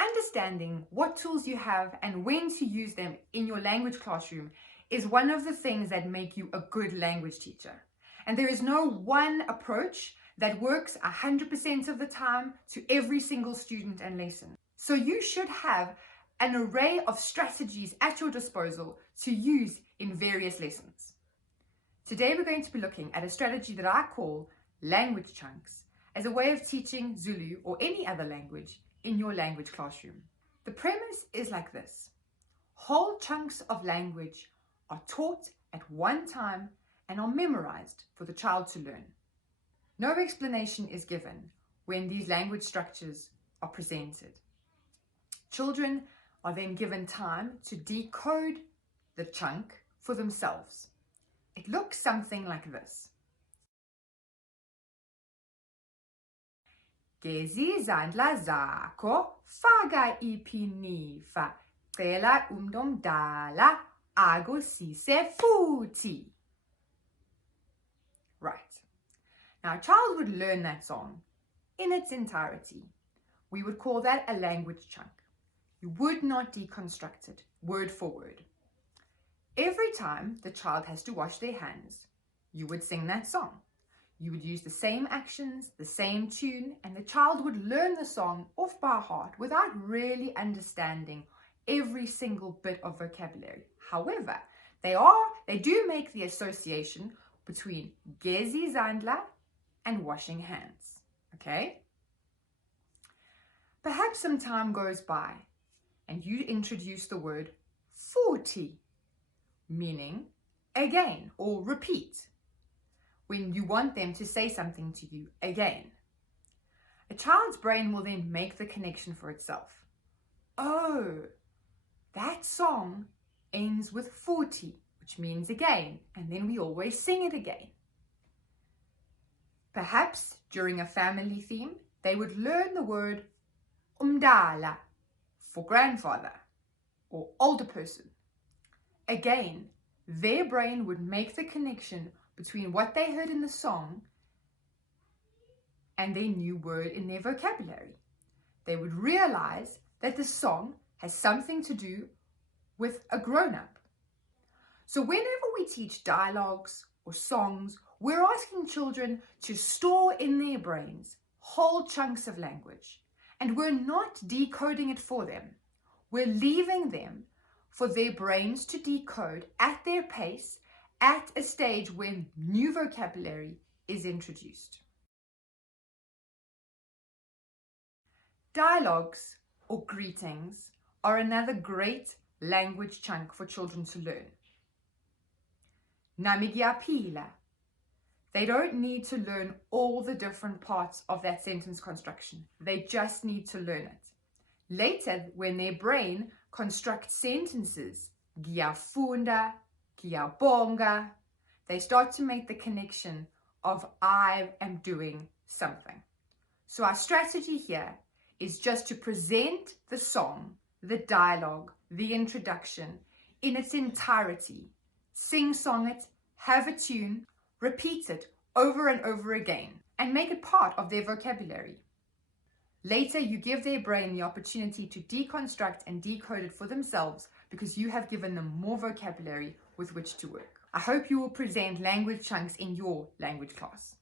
Understanding what tools you have and when to use them in your language classroom is one of the things that make you a good language teacher. And there is no one approach that works 100% of the time to every single student and lesson. So you should have an array of strategies at your disposal to use in various lessons. Today we're going to be looking at a strategy that I call language chunks as a way of teaching Zulu or any other language in your language classroom. The premise is like this. Whole chunks of language are taught at one time and are memorized for the child to learn. No explanation is given when these language structures are presented. Children are then given time to decode the chunk for themselves. It looks something like this. Gezi izandla zakho, faka ipinifa, cela umntomdala akusise futhi. Right. Now a child would learn that song in its entirety. We would call that a language chunk. You would not deconstruct it word for word. Every time the child has to wash their hands, you would sing that song. You would use the same actions, the same tune, and the child would learn the song off by heart without really understanding every single bit of vocabulary. However, they do make the association between gezi izandla and washing hands. Okay? Perhaps some time goes by and you introduce the word futhi, meaning again or repeat, when you want them to say something to you again. A child's brain will then make the connection for itself. Oh, that song ends with futhi, which means again, and then we always sing it again. Perhaps during a family theme, they would learn the word umdala for grandfather or older person. Again, their brain would make the connection between what they heard in the song and their new word in their vocabulary. They would realize that the song has something to do with a grown-up. So whenever we teach dialogues or songs, we're asking children to store in their brains whole chunks of language. And we're not decoding it for them. We're leaving them for their brains to decode at their pace at a stage when new vocabulary is introduced. Dialogues or greetings are another great language chunk for children to learn. Nami ngiyaphila. They don't need to learn all the different parts of that sentence construction. They just need to learn it. Later, when their brain constructs sentences, ngiyafunda, ngiyabonga, they start to make the connection of I am doing something. So our strategy here is just to present the song, the dialogue, the introduction in its entirety. Sing-song it, have a tune, repeat it over and over again, and make it part of their vocabulary. Later, you give their brain the opportunity to deconstruct and decode it for themselves because you have given them more vocabulary with which to work. I hope you will present language chunks in your language class.